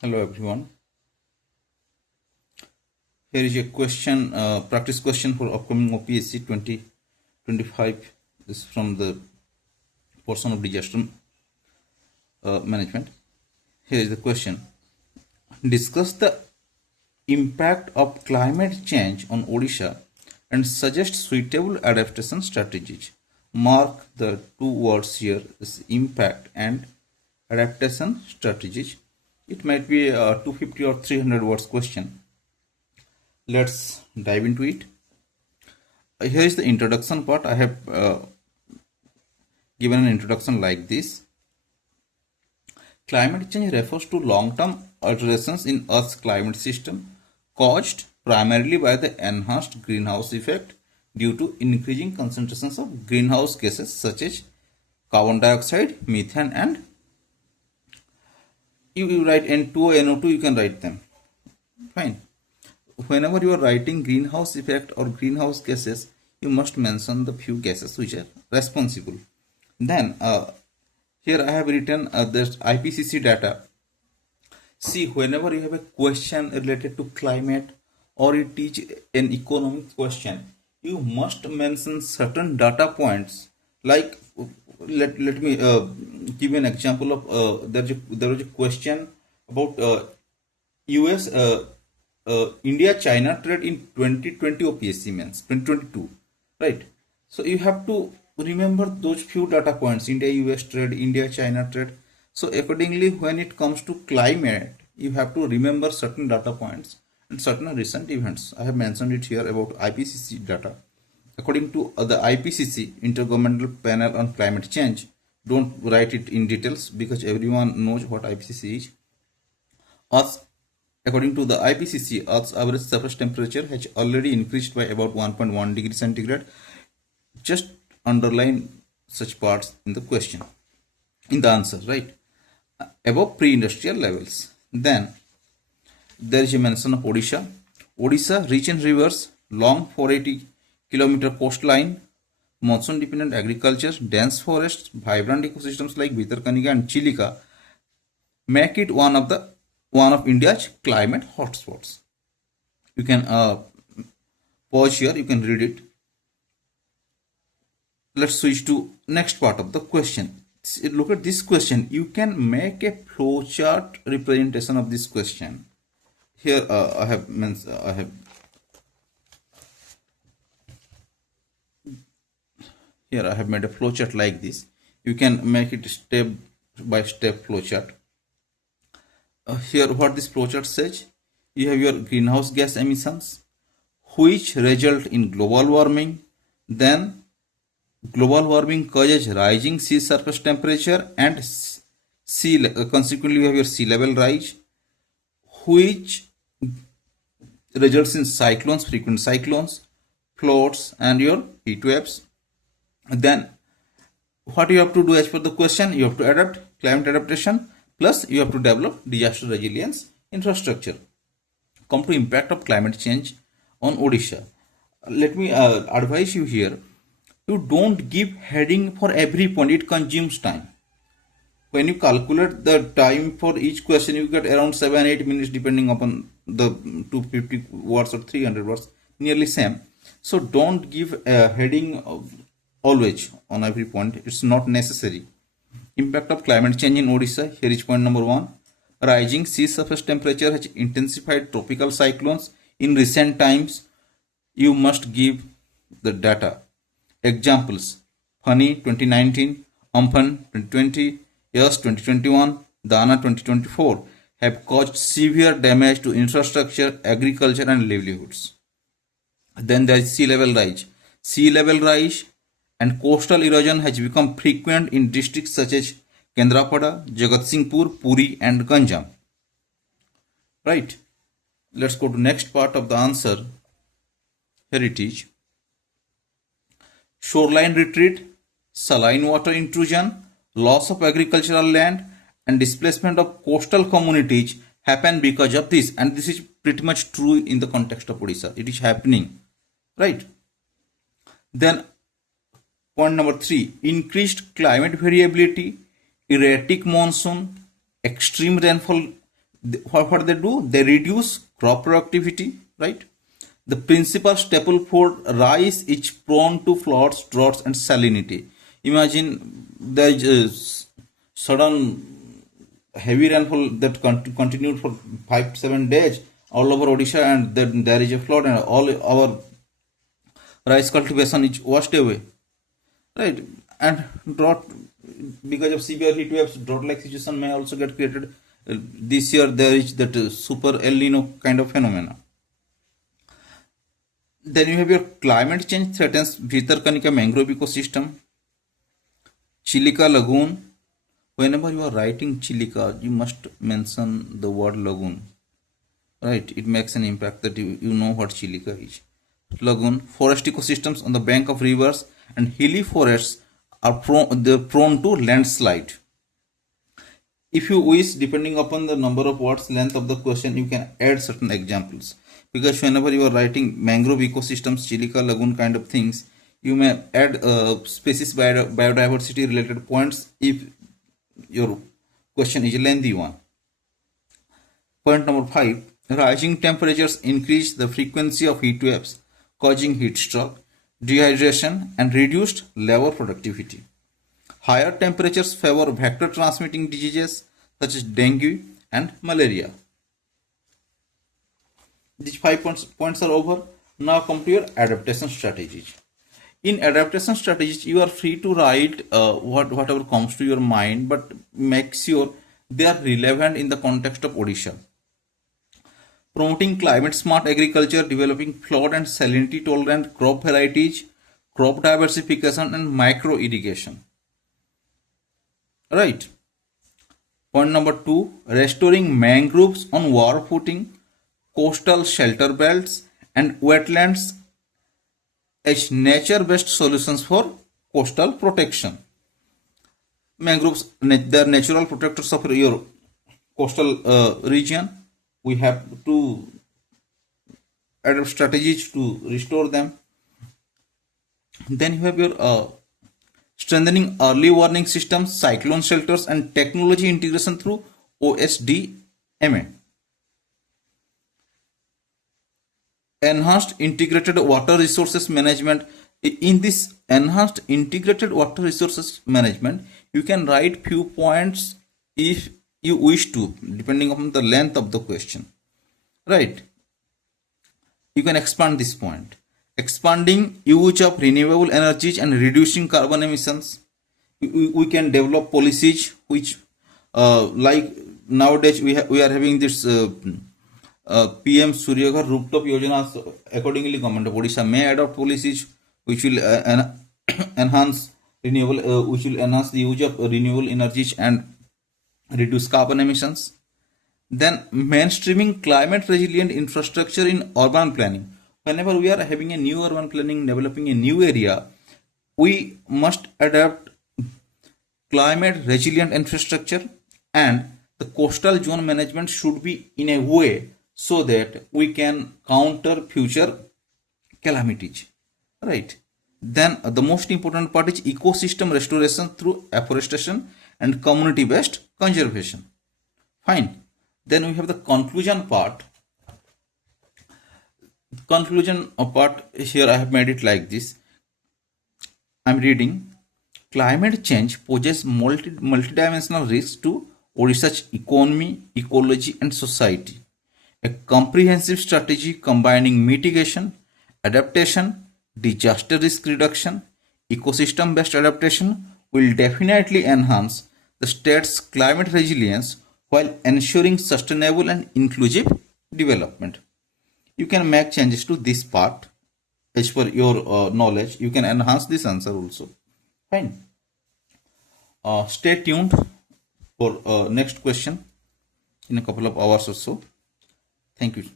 Hello everyone. Here is a question, practice question for upcoming OPSC 2025. This is from the portion of disaster management. Here is the question. Discuss the impact of climate change on Odisha and suggest suitable adaptation strategies. Mark the two words here, is impact and adaptation strategies. It might be a 250 or 300 words question. Let's dive into it. Here is the introduction part. I have given an introduction like this. Climate change refers to long-term alterations in Earth's climate system caused primarily by the enhanced greenhouse effect due to increasing concentrations of greenhouse gases such as carbon dioxide, methane, and you write N2O, NO2, you can write them. Fine. Whenever you are writing greenhouse effect or greenhouse gases, you must mention the few gases which are responsible. Then here I have written this IPCC data. See, whenever you have a question related to climate or it is an economic question, you must mention certain data points. Like let me give you an example of there was a question about US India-China trade in 2020 OPSC means 2022, right? So you have to remember those few data points: India-US trade, India-China trade. So accordingly, when it comes to climate, you have to remember certain data points and certain recent events. I have mentioned it here about IPCC data. According to the IPCC, Intergovernmental Panel on Climate Change, don't write it in details because everyone knows what IPCC is. According to the IPCC, Earth's average surface temperature has already increased by about 1.1 degree centigrade. Just underline such parts in the question, in the answer, right? Above pre-industrial levels. Then there is a mention of Odisha. Odisha, rich in rivers, long 480-kilometer coastline, monsoon-dependent agriculture, dense forests, vibrant ecosystems like Bhitarkanika and Chilika make it one of India's climate hotspots. You can pause here, you can read it. Let's switch to next part of the question. Look at this question. You can make a flowchart representation of this question. Here I have made a flowchart like this. You can make it step by step flowchart. Here what this flowchart says, you have your greenhouse gas emissions which result in global warming. Then global warming causes rising sea surface temperature and consequently you have your sea level rise, which results in cyclones, frequent cyclones, floods, and your heat waves. Then what you have to do as per the question, you have to adapt climate adaptation, plus you have to develop disaster resilience infrastructure. Come to impact of climate change on Odisha. Let me advise you here, you don't give heading for every point, it consumes time. When you calculate the time for each question, you get around 7-8 minutes depending upon the 250 words or 300 words, nearly same. So don't give a heading always on every point, it's not necessary. Impact of climate change in Odisha. Here is point number 1. Rising sea surface temperature has intensified tropical cyclones in recent times. You must give the data. Examples: Fani 2019, Amphan 2020, Yas 2021, Dana 2024 have caused severe damage to infrastructure, agriculture, and livelihoods. Then there is sea level rise. Sea level rise and coastal erosion has become frequent in districts such as Kendrapada, Jagatsinghpur, Puri, and Ganjam. Right. Let's go to next part of the answer. Here it is. Shoreline retreat, saline water intrusion, loss of agricultural land, and displacement of coastal communities happen because of this. And this is pretty much true in the context of Odisha. It is happening. Right. Then point number 3, increased climate variability, erratic monsoon, extreme rainfall What they do? They reduce crop productivity, right? The principal staple for rice is prone to floods, droughts, and salinity. Imagine there is sudden heavy rainfall that continued for 5 7 days all over Odisha, and then there is a flood, and all our rice cultivation is washed away, right? And drought, because of severe heat waves, drought like situation may also get created. This year there is that super El Nino kind of phenomena. Then you have your climate change threatens Bhitarkanika mangrove ecosystem, Chilika lagoon. Whenever you are writing Chilika, you must mention the word lagoon, right? It makes an impact that you know what Chilika is. Lagoon, forest ecosystems on the bank of rivers and hilly forests are prone to landslide. If you wish, depending upon the number of words, length of the question, you can add certain examples. Because whenever you are writing mangrove ecosystems, Chilika lagoon kind of things, you may add species biodiversity related points if your question is a lengthy one. Point number 5. Rising temperatures increase the frequency of heat waves, causing heat stroke, dehydration, and reduced labor productivity. Higher temperatures favor vector transmitting diseases such as dengue and malaria. These 5 points are over. Now come to your adaptation strategies. In adaptation strategies, you are free to write whatever comes to your mind, but make sure they are relevant in the context of Odisha. Promoting climate smart agriculture, developing flood and salinity tolerant crop varieties, crop diversification, and micro irrigation. Right. Point number 2, restoring mangroves on war footing, coastal shelter belts, and wetlands as nature-based solutions for coastal protection. Mangroves, they are natural protectors of your coastal region. We have to adopt strategies to restore them. Then you have your strengthening early warning systems, cyclone shelters, and technology integration through OSDMA. Enhanced integrated water resources management. In this enhanced integrated water resources management, you can write few points if you wish to, depending upon the length of the question, right? You can expand this point. Expanding use of renewable energies and reducing carbon emissions. We can develop policies which, like nowadays we are having this PM Suryaghar rooftop Yojana. So accordingly, government of Odisha may adopt policies which will enhance renewable, which will enhance the use of renewable energies and reduce carbon emissions. Then mainstreaming climate resilient infrastructure in urban planning. Whenever we are having a new urban planning, developing a new area, we must adapt climate resilient infrastructure, and the coastal zone management should be in a way so that we can counter future calamities, right? Then the most important part is ecosystem restoration through afforestation and community based conservation. Fine. Then we have the conclusion part. Conclusion part, here I have made it like this. I'm reading. Climate change poses multidimensional risks to Odisha's economy, ecology, and society. A comprehensive strategy combining mitigation, adaptation, disaster risk reduction, ecosystem based adaptation will definitely enhance the state's climate resilience while ensuring sustainable and inclusive development. You can make changes to this part as per your knowledge. You can enhance this answer also. Fine. Stay tuned for next question in a couple of hours or so. Thank you.